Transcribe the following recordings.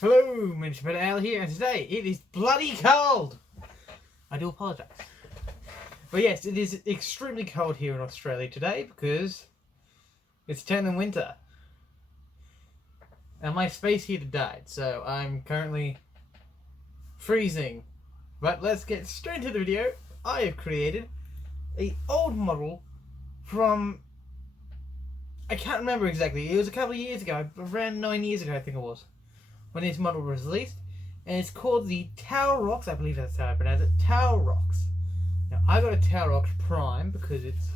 Hello, Minchman Al here, and today it is bloody cold! I do apologise. But yes, it is extremely cold here in Australia today because it's turning winter. And my space heater died, so I'm currently freezing. But let's get straight into the video. I have created an old model from... I can't remember exactly, it was a couple of years ago, around 9 years ago I think it was, when this model was released, and it's called the Taurox. I believe that's how I pronounce it, Taurox. Now I got a Taurox Prime because it's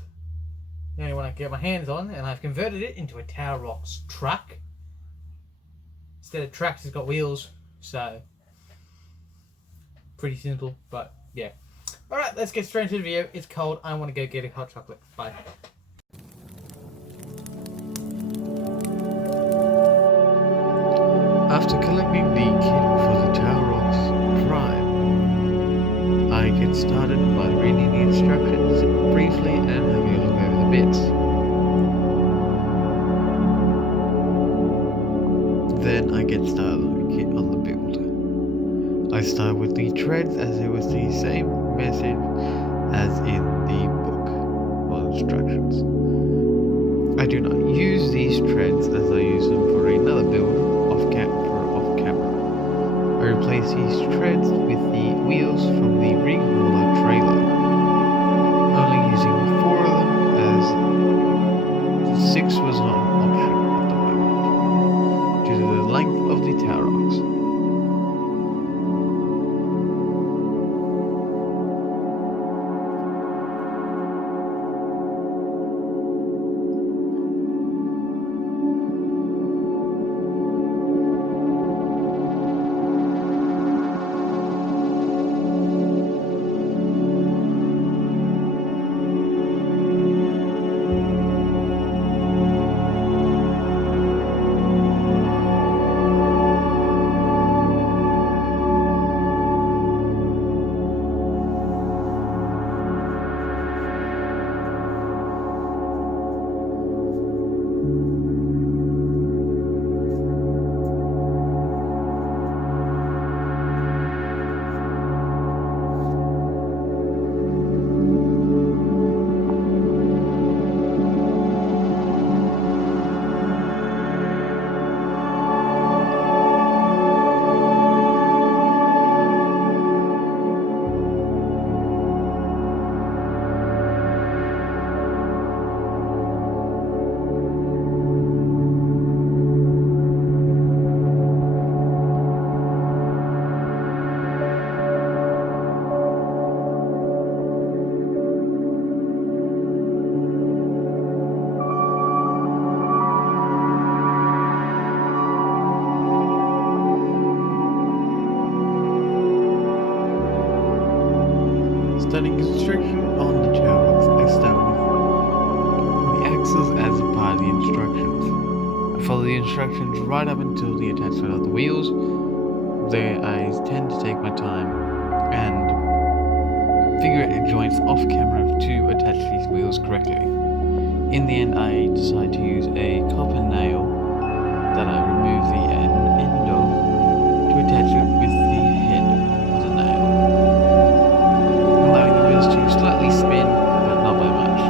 the only one I can get my hands on, and I've converted it into a Taurox truck. Instead of tracks, it's got wheels, so pretty simple, but yeah. Alright, let's get straight into the video. It's cold, I want to go get a hot chocolate. Bye. After collecting the kit for the Taurox Prime, I get started by reading the instructions briefly and having a look over the bits. Then I get started on the build. I start with the treads as it was the same message as in the book or instructions. I do not use these treads as I use them for another build off camera. I replace these treads with the wheels from the rig hauler trailer, only using 4 of them as 6 was not an option at the moment, due to the length of the Taurox. Starting construction on the Taurox, I start with the axles as a part of the instructions. I follow the instructions right up until the attachment of the wheels. There I tend to take my time and figure out joints off camera to attach these wheels correctly. In the end, I decide to use a copper nail that I remove the end of to attach it with the head of the nail, allowing the wheels to slightly spin, but not by much.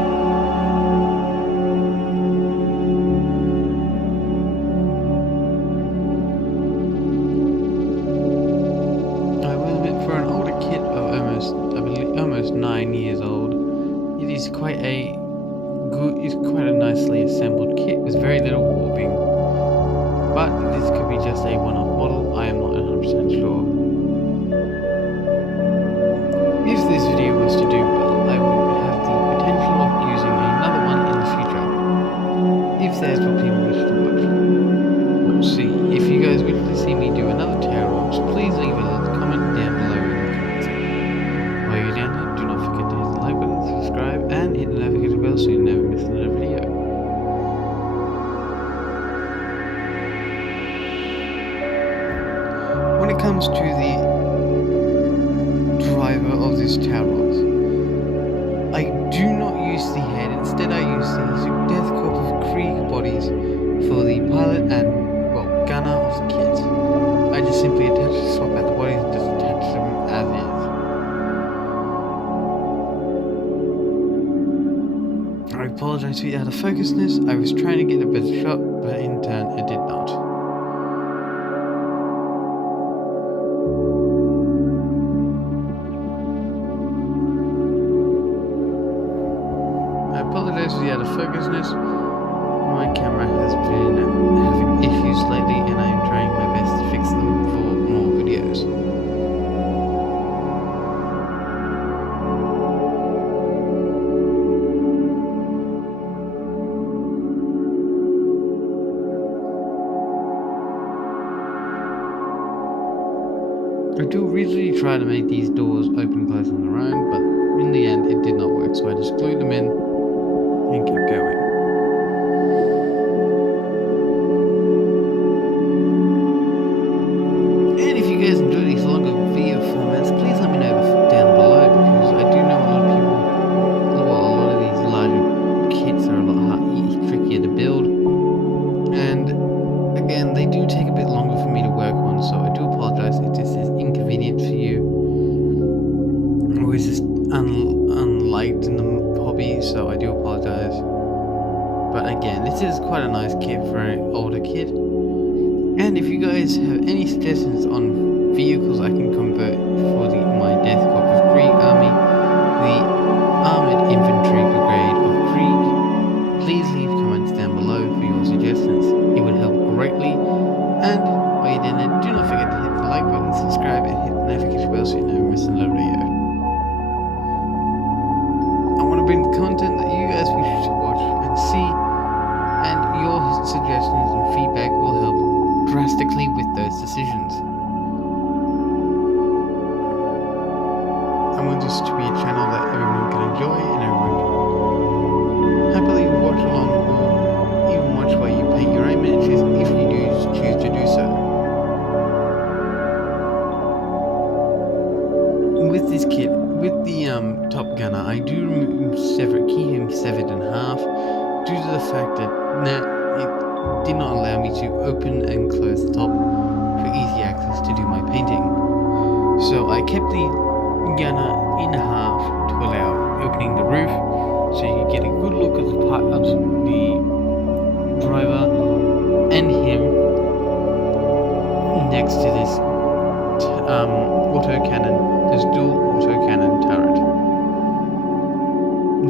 I will admit, for an older kit of almost 9 years old, it is quite a nicely assembled kit with very little warping. But this could be just a one-off model, I am not 100% sure. If this video was to do well, I would have the potential of using another one in the future, if there's what people wish to watch. We'll see. If you guys wish to see me do another Taurox, please leave a comment down below in the comments. While you're down there, do not forget to hit the like button, subscribe, and hit the notification bell so you never miss another video. When it comes to the driver of this Taurox, I do not use the head, instead I use the Death Korp of Krieg bodies for the pilot and, well, gunner of the kit. I just just swap out the bodies and just attach them as is. I apologize for the out of focusness. I was trying to get a better shot, but in turn it did not. I apologize for the out of focusness. My camera has been having issues lately and I am trying my best to fix them for more videos. I do originally try to make these doors open close on their own, but in the end it did not work, so I just glued them in and kept going. And if you guys enjoy these longer video formats, please let me know down below, because I do know a lot of people, well, a lot of these larger kits are a lot trickier to build, and again, they do take a bit longer for me to work on, so I do apologize if this is inconvenient for you, or is just unliked in the hobby, so I do apologize. But again, this is quite a nice kit for an older kid. And if you guys have any suggestions on vehicles I can convert for my Death Corp of Krieg army, the Armoured Infantry Brigade of Krieg, please leave comments down below for your suggestions. It would help greatly. And while you're doing it, do not forget to hit the like button, subscribe, and hit the notification bell so you never miss another video. I want to bring the content that you guys wish to watch and see, and your suggestions and feedback will help drastically with those decisions. I want this to be a channel that everyone can enjoy and everyone can happily watch along, or even watch while you paint your own miniatures if you do choose to do so. With this kit, with the top gunner, I do keep him severed in half due to the fact that it did not allow me to open and close the top for easy access to do my painting. So I kept the gunner in half to allow opening the roof, so you get a good look at the part of the driver and him next to this this dual autocannon turret,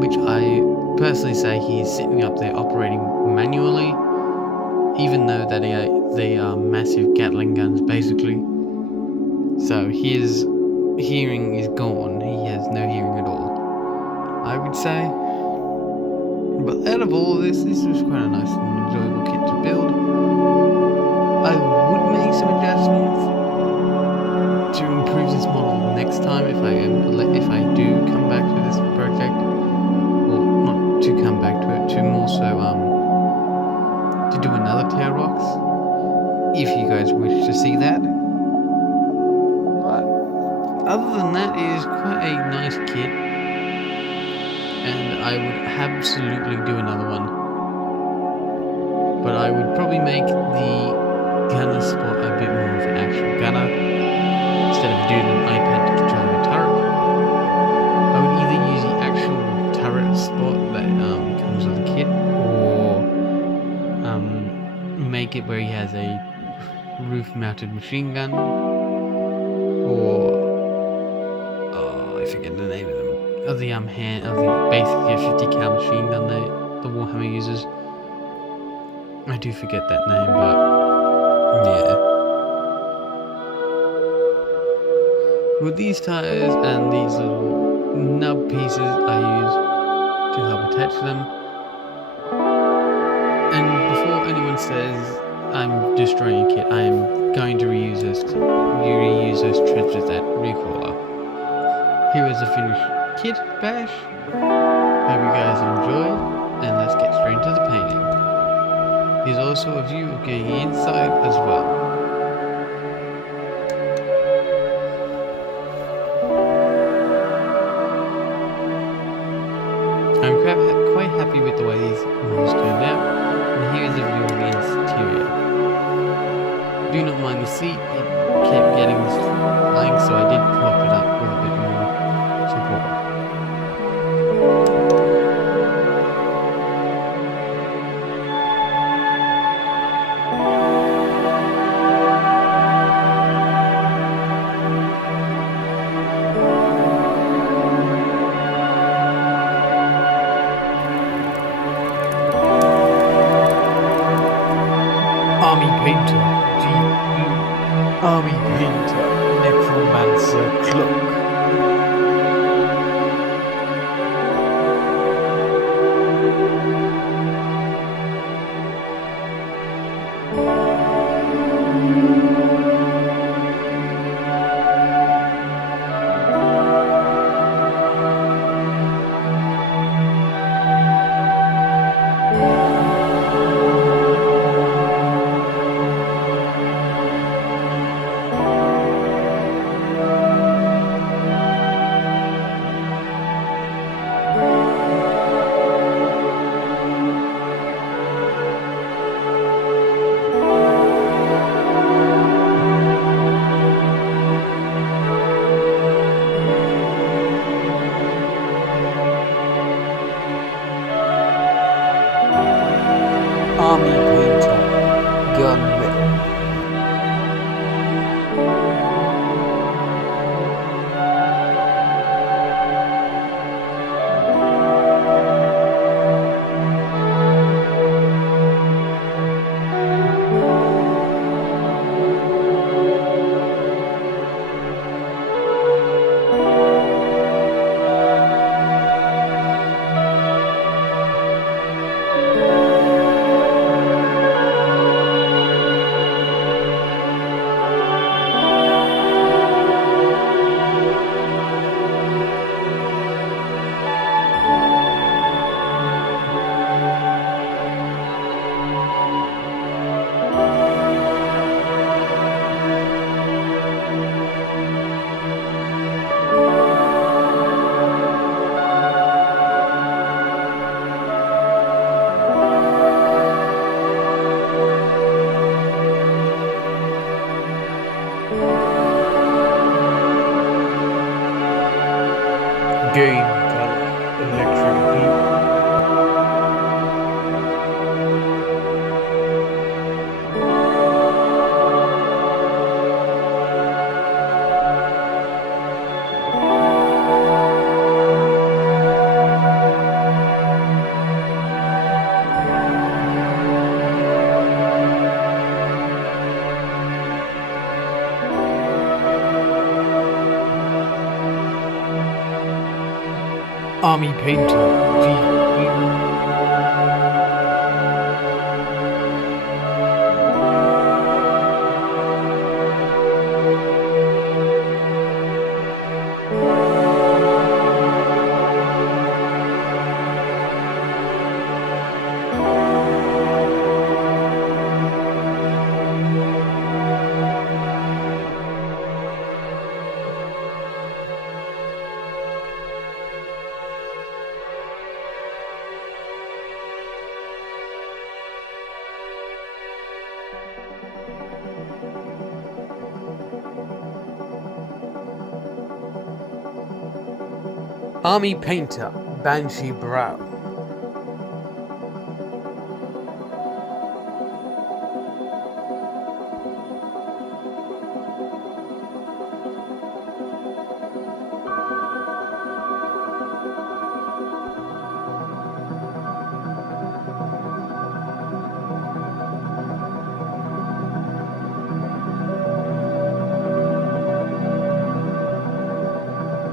which I personally say he is sitting up there operating manually, even though that they are massive Gatling guns basically. So his hearing is gone. He has no hearing at all, I would say. But out of all of this was quite a nice and enjoyable kit to build. I would make some adjustments to improve this model next time if I do come back to this project. Well, not to come back to it, to more so to do another Taurox, if you guys wish to see that. But other than that, it is quite a nice kit, and I would absolutely do another one. But I would probably make the gunner spot a bit more of an actual gunner, instead of doing an iPad to control the turret. I would either use the actual turret spot that comes with the kit, or make it where he has a roof-mounted machine gun, or I forget the name of them, of the basically a 50 cal machine gun that the Warhammer uses. I do forget that name, but yeah. With these tires and these little nub pieces I use to help attach them. And before anyone says I'm destroying a kit, I am going to reuse those treads with that recoiler. Here is the finished kit bash. Hope you guys enjoyed, and let's get straight into the painting. Here's also a view of getting inside as well. I'm quite happy with the way these models turned out, and here's a view of the interior. Do not mind the seat, it kept getting this flying, so I did prop it up with a bit more support. Army Painter, G. Army Painter, Necromancer Cloak. Army Painter, Gunwhip. Game color, electric blue. Army Painter, G. Army Painter, Banshee Brow.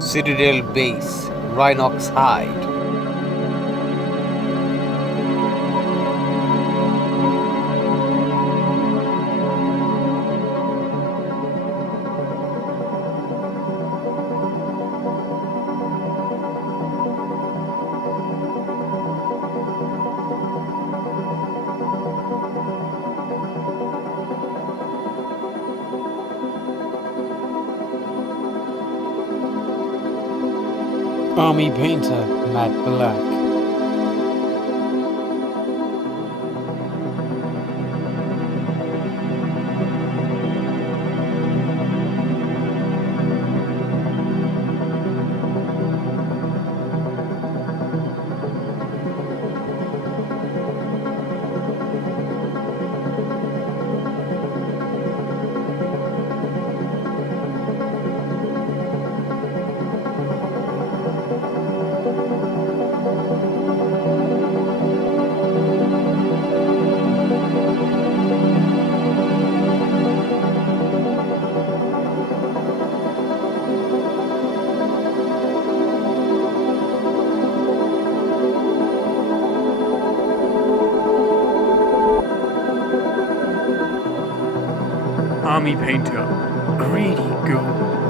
Citadel Base, Rhinox Hide. Army Painter, Matte Black. Army Painter, Greedy Goal.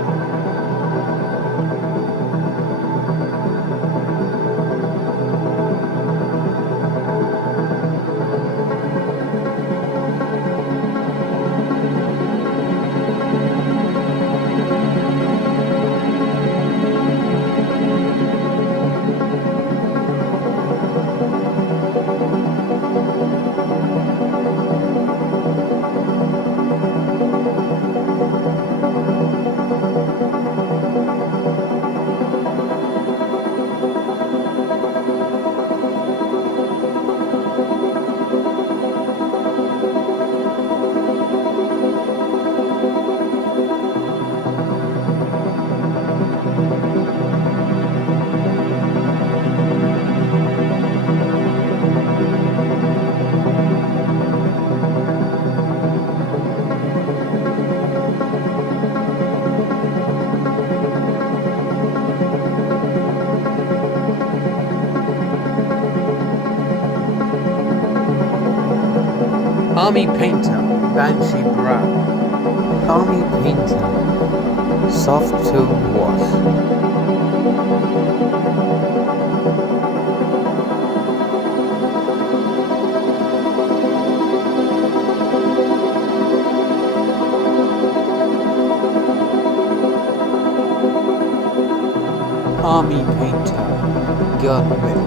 Army Painter, Banshee Brow. Army Painter, Soft Tone Wash. Army Painter, Gunmetal.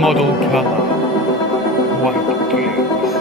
Model color, white blues.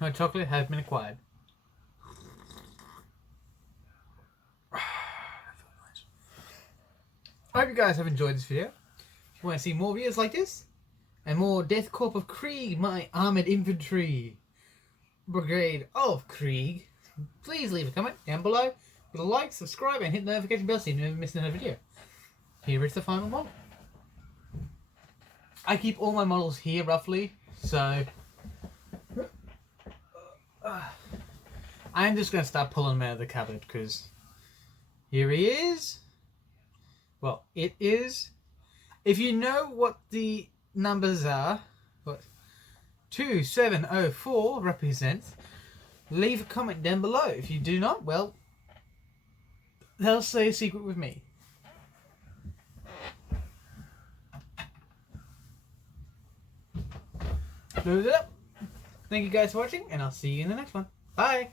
No chocolate has been acquired. I hope you guys have enjoyed this video. If you want to see more videos like this, and more Death Korp of Krieg, my Armoured Infantry Brigade of Krieg, please leave a comment down below with a like, subscribe, and hit the notification bell so you never miss another video. Here is the final model. I keep all my models here roughly, so I'm just going to start pulling them out of the cupboard because here he is. Well, it is. If you know what the numbers are, what 2704 represents, leave a comment down below. If you do not, well, they'll say a secret with me. Load it up. Thank you guys for watching, and I'll see you in the next one. Bye!